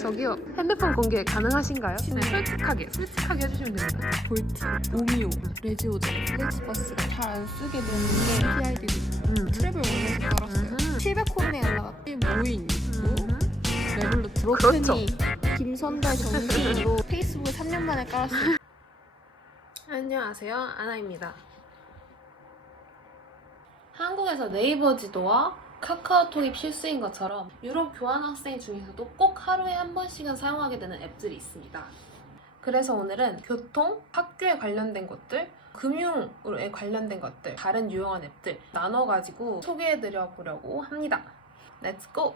저기요, 핸드폰 공개 가능하신가요? 네, 솔직하게 해주시면 됩니다. 볼트, 오미오, 레지오제, 플렉스버스가 잘 안 쓰게 되는 게 PID고 트래블 원에서 깔았어요. 700코론에 연락왔지 모인 있고 레블루 브로큰이 그렇죠. 김선달 정신으로 페이스북을 3년 만에 깔았어요. 안녕하세요, 아나입니다. 한국에서 네이버 지도와 카카오톡이 필수인 것처럼 유럽 교환학생 중에서도 꼭 하루에 한 번씩은 사용하게 되는 앱들이 있습니다. 그래서 오늘은 교통, 학교에 관련된 것들, 금융에 관련된 것들, 다른 유용한 앱들 나눠가지고 소개해드려 보려고 합니다. Let's go!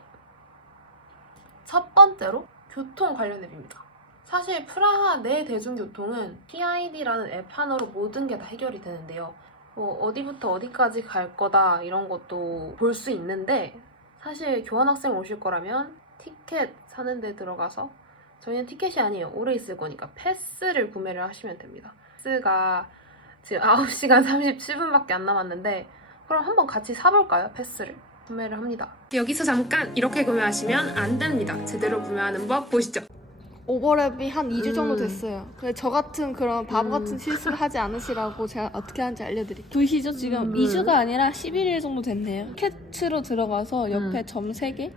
첫 번째로 교통 관련 앱입니다. 사실 프라하 내 대중교통은 PID라는 앱 하나로 모든 게 다 해결이 되는데요. 어디부터 어디까지 갈 거다 이런 것도 볼 수 있는데 사실 교환학생 오실 거라면 티켓 사는 데 들어가서 저희는 티켓이 아니에요. 오래 있을 거니까 패스를 구매를 하시면 됩니다. 패스가 지금 9시간 37분밖에 안 남았는데 그럼 한번 같이 사볼까요? 패스를 구매를 합니다. 여기서 잠깐 이렇게 구매하시면 안 됩니다. 제대로 구매하는 법 보시죠. 오버랩이 한 2주 정도 됐어요. 그래서 저 같은 그런 바보 같은 실수를 하지 않으시라고 제가 어떻게 하는지 알려드릴게요. 보이시죠? 지금 2주가 아니라 11일 정도 됐네요. 캣으로 들어가서 옆에 점 3개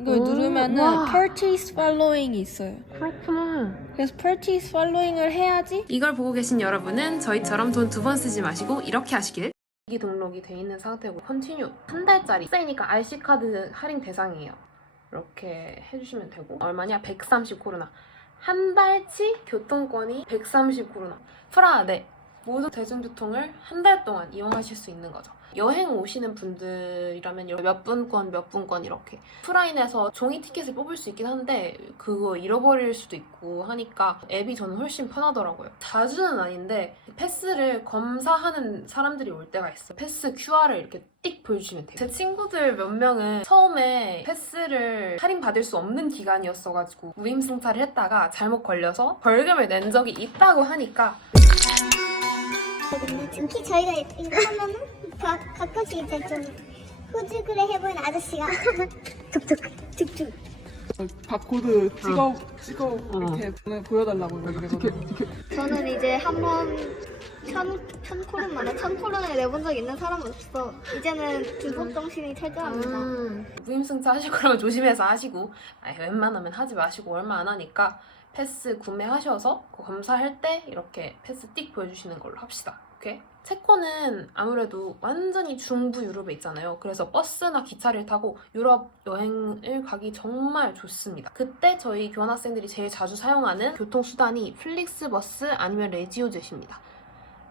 이걸 누르면은 와. Purchase Following이 있어요. 그렇구나. 그래서 Purchase Following을 해야지 이걸 보고 계신 여러분은 저희처럼 돈 2번 쓰지 마시고 이렇게 하시길. 기 등록이 돼 있는 상태고 컨티뉴 한 달짜리 세이니까 RC카드 할인 대상이에요. 이렇게 해주시면 되고 얼마냐? 130코로나 한 달치 교통권이 130코로나 프라하 내 모든 대중교통을 한 달 동안 이용하실 수 있는 거죠. 여행 오시는 분들이라면 몇 분권 이렇게 프라인에서 종이 티켓을 뽑을 수 있긴 한데 그거 잃어버릴 수도 있고 하니까 앱이 저는 훨씬 편하더라고요. 자주는 아닌데 패스를 검사하는 사람들이 올 때가 있어요. 패스 QR을 이렇게 띡 보여주시면 돼요. 제 친구들 몇 명은 처음에 패스를 할인받을 수 없는 기간이었어가지고 무임승차를 했다가 잘못 걸려서 벌금을 낸 적이 있다고 하니까 특히 저희가 이거 하면은 가끔씩 이제 좀 후지그레 해보이는 아저씨가 툭툭 바코드 찍어 이렇게 보여달라고 그래서 저는 이제 한번 1000코론 만에 1000코론을 내본 적 있는 사람은 없어. 이제는 균속 정신이 철저합니다. 무임승차 하실 거라면 조심해서 하시고 웬만하면 하지 마시고 얼마 안 하니까 패스 구매하셔서 검사할 때 이렇게 패스 띡 보여주시는 걸로 합시다. 오케이? 체코는 아무래도 완전히 중부 유럽에 있잖아요. 그래서 버스나 기차를 타고 유럽 여행을 가기 정말 좋습니다. 그때 저희 교환학생들이 제일 자주 사용하는 교통수단이 플릭스버스 아니면 레지오젯입니다.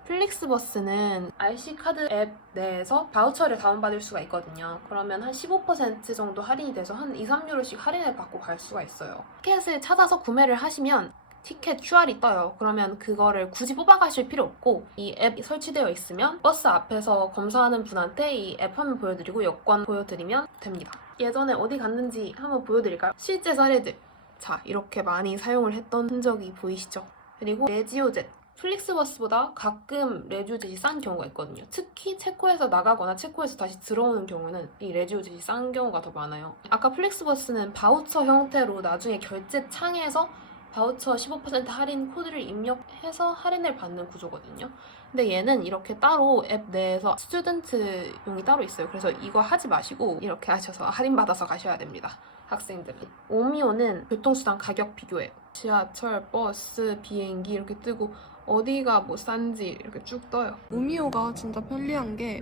플릭스버스는 RC카드 앱 내에서 바우처를 다운받을 수가 있거든요. 그러면 한 15% 정도 할인이 돼서 한 2, 3유로씩 할인을 받고 갈 수가 있어요. 티켓을 찾아서 구매를 하시면 티켓 QR이 떠요. 그러면 그거를 굳이 뽑아가실 필요 없고 이 앱 설치되어 있으면 버스 앞에서 검사하는 분한테 이 앱 화면 보여드리고 여권 보여드리면 됩니다. 예전에 어디 갔는지 한번 보여드릴까요? 실제 사례들. 자, 이렇게 많이 사용을 했던 흔적이 보이시죠? 그리고 레지오젯. 플릭스버스보다 가끔 레지오젯이 싼 경우가 있거든요. 특히 체코에서 나가거나 체코에서 다시 들어오는 경우는 이 레지오젯이 싼 경우가 더 많아요. 아까 플릭스버스는 바우처 형태로 나중에 결제 창에서 바우처 15% 할인 코드를 입력해서 할인을 받는 구조거든요. 근데 얘는 이렇게 따로 앱 내에서 스튜던트용이 따로 있어요. 그래서 이거 하지 마시고 이렇게 하셔서 할인받아서 가셔야 됩니다. 학생들은. 오미오는 교통수단 가격 비교예요. 지하철, 버스, 비행기 이렇게 뜨고 어디가 뭐 싼지 이렇게 쭉 떠요. 오미오가 진짜 편리한 게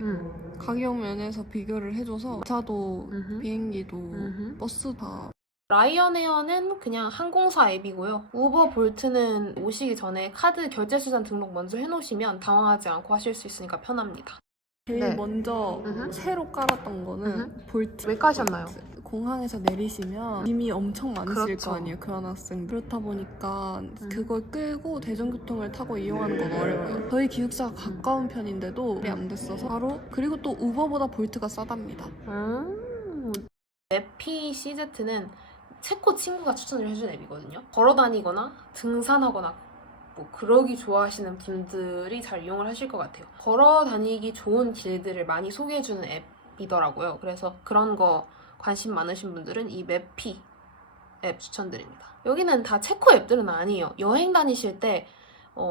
가격 면에서 비교를 해줘서 기차도 비행기도 버스 다 라이언에어는 그냥 항공사 앱이고요. 우버 볼트는 오시기 전에 카드 결제 수단 등록 먼저 해놓으시면 당황하지 않고 하실 수 있으니까 편합니다. 제일 네. 먼저 새로 깔았던 거는 볼트. 왜 까셨나요? 공항에서 내리시면 짐이 엄청 많으실 그렇죠. 거 아니에요, 교환학생. 그렇다 보니까 그걸 끌고 대중교통을 타고 이용하는 건 어려워요. 저희 기숙사가 가까운 편인데도 안 됐어서 바로. 그리고 또 우버보다 볼트가 싸답니다. 네피 CZ는 체코 친구가 추천을 해준 앱이거든요. 걸어다니거나 등산하거나 뭐 그러기 좋아하시는 분들이 잘 이용을 하실 것 같아요. 걸어다니기 좋은 길들을 많이 소개해주는 앱이더라고요. 그래서 그런 거 관심 많으신 분들은 이 맵피 앱 추천드립니다. 여기는 다 체코 앱들은 아니에요. 여행 다니실 때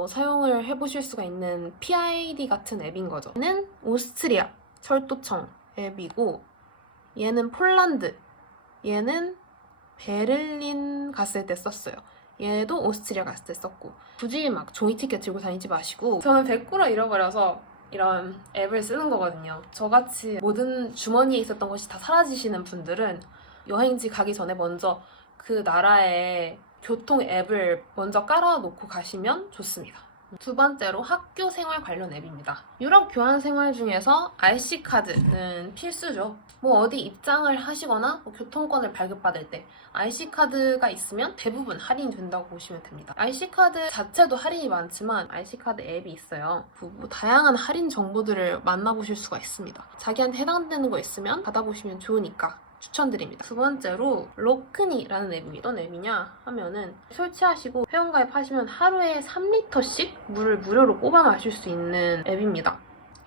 사용을 해보실 수가 있는 PID 같은 앱인 거죠. 얘는 오스트리아 철도청 앱이고, 얘는 폴란드, 얘는 베를린 갔을 때 썼어요. 얘도 오스트리아 갔을 때 썼고, 굳이 막 종이 티켓 들고 다니지 마시고, 저는 100% 잃어버려서 이런 앱을 쓰는 거거든요. 저같이 모든 주머니에 있었던 것이 다 사라지시는 분들은 여행지 가기 전에 먼저 그 나라의 교통 앱을 먼저 깔아놓고 가시면 좋습니다. 두 번째로 학교 생활 관련 앱입니다. 유럽 교환 생활 중에서 RC카드는 필수죠. 뭐 어디 입장을 하시거나 뭐 교통권을 발급받을 때 RC카드가 있으면 대부분 할인이 된다고 보시면 됩니다. RC카드 자체도 할인이 많지만 RC카드 앱이 있어요. 뭐 다양한 할인 정보들을 만나보실 수가 있습니다. 자기한테 해당되는 거 있으면 받아보시면 좋으니까 추천드립니다. 두 번째로 로크니라는 앱입니다. 어떤 앱이냐 하면은 설치하시고 회원가입하시면 하루에 3리터씩 물을 무료로 뽑아 마실 수 있는 앱입니다.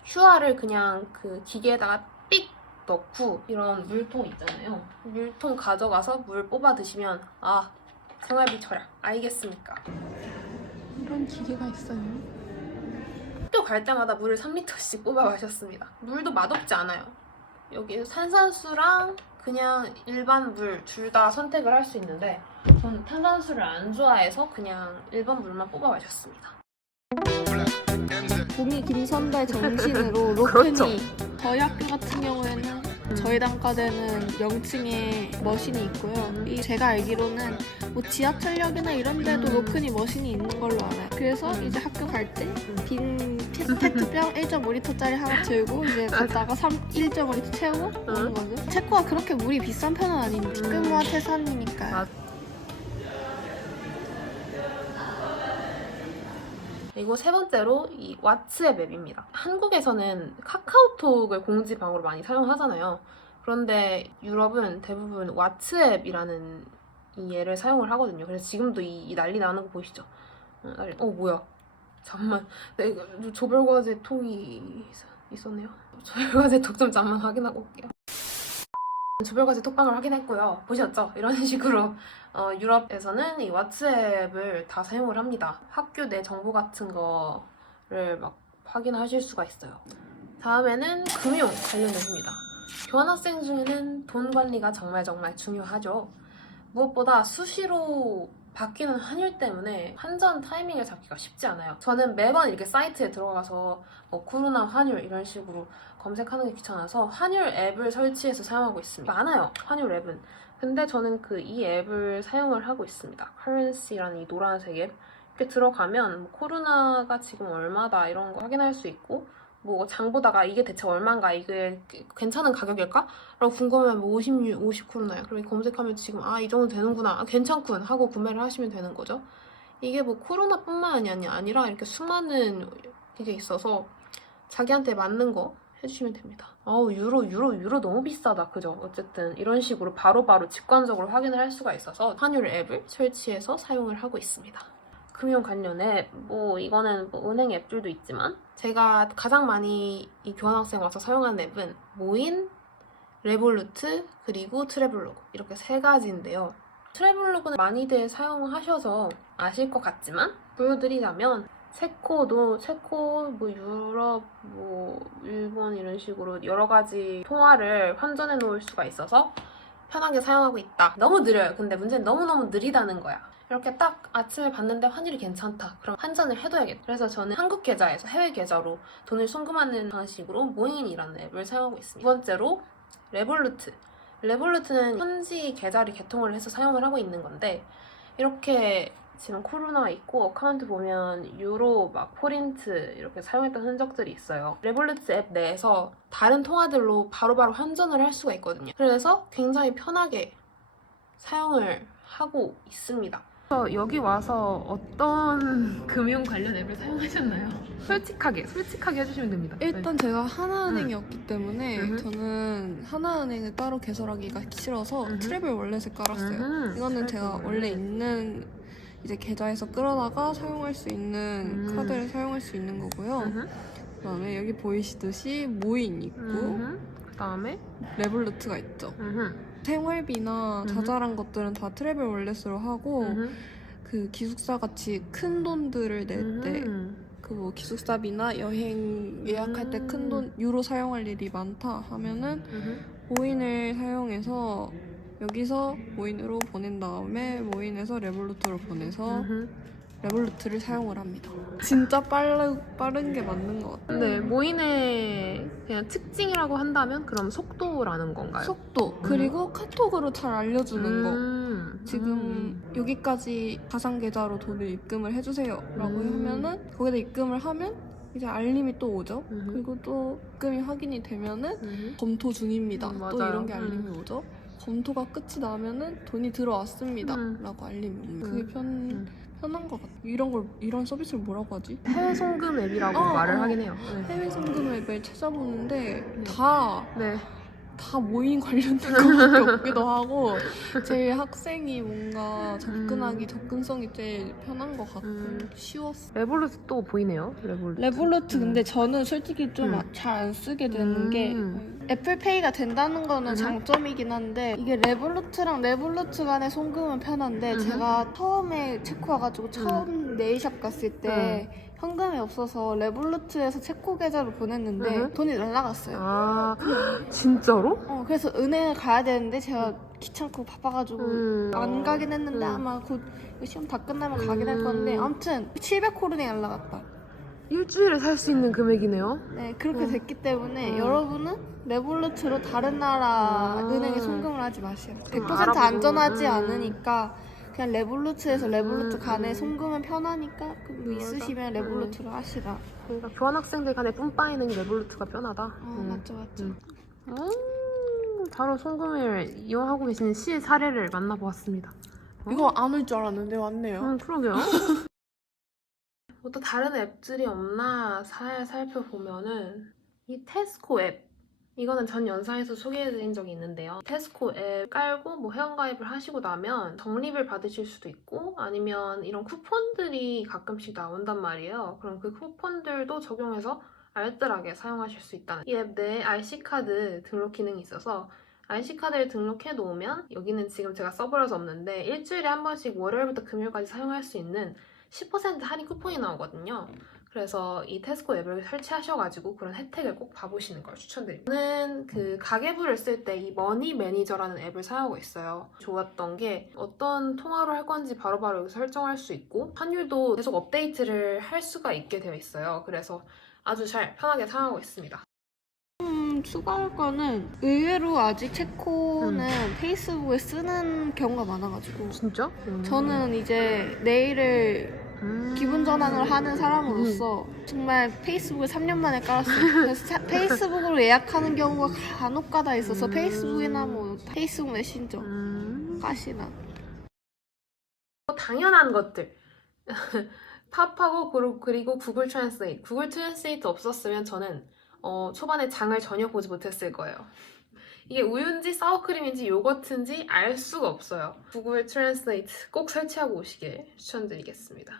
QR을 그냥 그 기계에다가 삑 넣고 이런 물통 있잖아요. 물통 가져가서 물 뽑아 드시면 생활비 절약 알겠습니까? 이런 기계가 있어요. 학교 갈 때마다 물을 3리터씩 뽑아 마셨습니다. 물도 맛없지 않아요. 여기 탄산수랑 그냥 일반 물 둘 다 선택을 할 수 있는데 저는 탄산수를 안 좋아해서 그냥 일반 물만 뽑아 마셨습니다. 봄이 김선달 정신으로 로큰이. 그렇죠. 저희 학교 같은 경우에는 저희 단과대는 0층에 머신이 있고요. 제가 알기로는 뭐 지하철역이나 이런 데도 로큰이 머신이 있는 걸로 알아요. 그래서 이제 학교 갈 때 빈 페트병 1.5리터짜리 하나 들고 이제 갔다가 1.5리터 채우고 오는 거죠. 체코가 그렇게 물이 비싼 편은 아닌데 티끌모아 태산이니까요. 맞- 그리고 세 번째로 이 왓츠앱 앱입니다. 한국에서는 카카오톡을 공지방으로 많이 사용하잖아요. 그런데 유럽은 대부분 왓츠앱이라는 이 얘를 사용을 하거든요. 그래서 지금도 이 난리 나는 거 보이시죠? 뭐야? 잠깐만, 내가 조별과제 톡이 있었네요. 조별과제 톡 좀 잠만 확인하고 올게요. 조별과제 톡방을 확인했고요. 보셨죠? 이런 식으로 유럽에서는 이 왓츠앱을 다 사용을 합니다. 학교 내 정보 같은 거를 막 확인하실 수가 있어요. 다음에는 금융 관련 앱입니다. 교환학생 중에는 돈 관리가 정말 중요하죠. 무엇보다 수시로 바뀌는 환율 때문에 환전 타이밍을 잡기가 쉽지 않아요. 저는 매번 이렇게 사이트에 들어가서 뭐 쿠르나 환율 이런 식으로 검색하는 게 귀찮아서 환율 앱을 설치해서 사용하고 있습니다. 많아요, 환율 앱은. 근데 저는 이 앱을 사용을 하고 있습니다. Currency라는 이 노란색 앱. 이렇게 들어가면 뭐 코로나가 지금 얼마다 이런 거 확인할 수 있고, 뭐 장 보다가 이게 대체 얼마인가, 이게 괜찮은 가격일까? 라고 궁금하면 뭐 50쿠르나야. 그럼 검색하면 지금 이 정도 되는구나, 괜찮군 하고 구매를 하시면 되는 거죠. 이게 뭐 코로나뿐만 아니라 이렇게 수많은 게 있어서 자기한테 맞는 거 해주시면 됩니다. 유로 너무 비싸다, 그죠? 어쨌든 이런 식으로 바로바로 직관적으로 확인을 할 수가 있어서 환율 앱을 설치해서 사용을 하고 있습니다. 금융 관련 앱, 이거는 은행 앱들도 있지만 제가 가장 많이 이 교환학생 와서 사용하는 앱은 모인, 레볼루트, 그리고 트래블로그, 이렇게 세 가지인데요. 트래블로그는 많이들 사용하셔서 아실 것 같지만 보여드리자면 체코, 유럽, 일본 이런 식으로 여러 가지 통화를 환전해 놓을 수가 있어서 편하게 사용하고 있다. 너무 느려요. 근데 문제는 너무너무 느리다는 거야. 이렇게 딱 아침에 봤는데 환율이 괜찮다. 그럼 환전을 해둬야겠다. 그래서 저는 한국 계좌에서 해외 계좌로 돈을 송금하는 방식으로 모인이라는 앱을 사용하고 있습니다. 두 번째로 레볼루트. 레볼루트는 현지 계좌를 개통을 해서 사용을 하고 있는 건데, 이렇게 지금 코로나가 있고 어카운트 보면 유로, 포린트 이렇게 사용했던 흔적들이 있어요. 레볼루트 앱 내에서 다른 통화들로 바로바로 환전을 할 수가 있거든요. 그래서 굉장히 편하게 사용을 하고 있습니다. 여기 와서 어떤 금융 관련 앱을 사용하셨나요? 솔직하게 해주시면 됩니다. 일단 제가 하나은행이었기 때문에 저는 하나은행을 따로 개설하기가 싫어서 트래블 월렛을 깔았어요. 이거는 제가 원래 있는 이제 계좌에서 끌어다가 사용할 수 있는 카드를 사용할 수 있는 거고요. 그다음에 여기 보이시듯이 모인 있고 그다음에 레볼루트가 있죠. 생활비나 자잘한 것들은 다 트래블 월렛으로 하고 그 기숙사 같이 큰 돈들을 낼 때 그 뭐 기숙사비나 여행 예약할 때 큰 돈 유로 사용할 일이 많다 하면은 모인을 사용해서 여기서 모인으로 보낸 다음에 모인에서 레볼루트로 보내서 레볼루트를 사용을 합니다. 진짜 빠른 게 맞는 것 같아요. 네, 모인의 그냥 특징이라고 한다면 그럼 속도라는 건가요? 속도 그리고 카톡으로 잘 알려주는 거. 지금 여기까지 가상 계좌로 돈을 입금을 해주세요 라고 하면은 거기다 입금을 하면 이제 알림이 또 오죠. 그리고 또 입금이 확인이 되면은 검토 중입니다. 또 맞아요. 이런 게 알림이 오죠. 검토가 끝이 나면은 돈이 들어왔습니다 라고 알림이 옵니다. 그게 편한 것 같아요. 이런 서비스를 뭐라고 하지? 해외 송금 앱이라고 말을 하긴 해요. 네. 해외 송금 앱을 찾아보는데 다 모임 관련된 것밖에 없기도 하고 제일 학생이 뭔가 접근성이 제일 편한 것 같고 쉬웠어. 레볼루트 또 보이네요. 레볼루트 근데 저는 솔직히 좀 잘 안 쓰게 되는 게 애플페이가 된다는 거는 장점이긴 한데 이게 레볼루트랑 레볼루트 간의 송금은 편한데 제가 처음에 체코 와가지고 처음 네일샵 갔을 때 현금이 없어서 레볼루트에서 체코 계좌로 보냈는데 돈이 날라갔어요. 아, 진짜로? 그래서 은행을 가야 되는데 제가 귀찮고 바빠가지고 안 가긴 했는데 아마 곧 시험 다 끝나면 가긴 할 건데 아무튼 700코른이 날라갔다. 일주일에 살 수 있는 금액이네요. 네, 그렇게 됐기 때문에 여러분은 레볼루트로 다른 나라 은행에 송금을 하지 마세요. 100% 안전하지 않으니까 그냥 레볼루트에서 레볼루트 간에 송금은 편하니까 뭐 있으시면 레볼루트로 하시라. 그러니까 교환학생들 간에 뿜빠이는 레볼루트가 편하다. 맞죠. 바로 송금을 이용하고 계시는 시의 사례를 만나보았습니다. 이거 안 올 줄 알았는데 왔네요. 그러게요. 뭐 또 다른 앱들이 없나 살펴보면은 이 테스코 앱, 이거는 전 영상에서 소개해드린 적이 있는데요. 테스코 앱 깔고 뭐 회원가입을 하시고 나면 적립을 받으실 수도 있고 아니면 이런 쿠폰들이 가끔씩 나온단 말이에요. 그럼 그 쿠폰들도 적용해서 알뜰하게 사용하실 수 있다는. 이 앱 내에 IC카드 등록 기능이 있어서 IC카드를 등록해 놓으면 여기는 지금 제가 써버려서 없는데 일주일에 한 번씩 월요일부터 금요일까지 사용할 수 있는 10% 할인 쿠폰이 나오거든요. 그래서 이 테스코 앱을 설치하셔가지고 그런 혜택을 꼭 봐보시는 걸 추천드립니다. 저는 그 가계부를 쓸 때 이 머니 매니저라는 앱을 사용하고 있어요. 좋았던 게 어떤 통화로 할 건지 바로바로 여기서 설정할 수 있고 환율도 계속 업데이트를 할 수가 있게 되어 있어요. 그래서 아주 잘 편하게 사용하고 있습니다. 추가할 거는 의외로 아직 체코는 페이스북을 쓰는 경우가 많아가지고 진짜? 저는 이제 내일을 기분 전환을 하는 사람으로서 정말 페이스북을 3년 만에 깔았어요. 그래서 페이스북으로 예약하는 경우가 간혹가다 있어서 페이스북이나 뭐 페이스북 메신저 가시나. 당연한 것들. 팝하고 그리고 구글 트랜스레이트. 구글 트랜스레이트 없었으면 저는 초반에 장을 전혀 보지 못했을 거예요. 이게 우유인지 사워크림인지 요거트인지 알 수가 없어요. 구글 트랜스레이트 꼭 설치하고 오시길 추천드리겠습니다.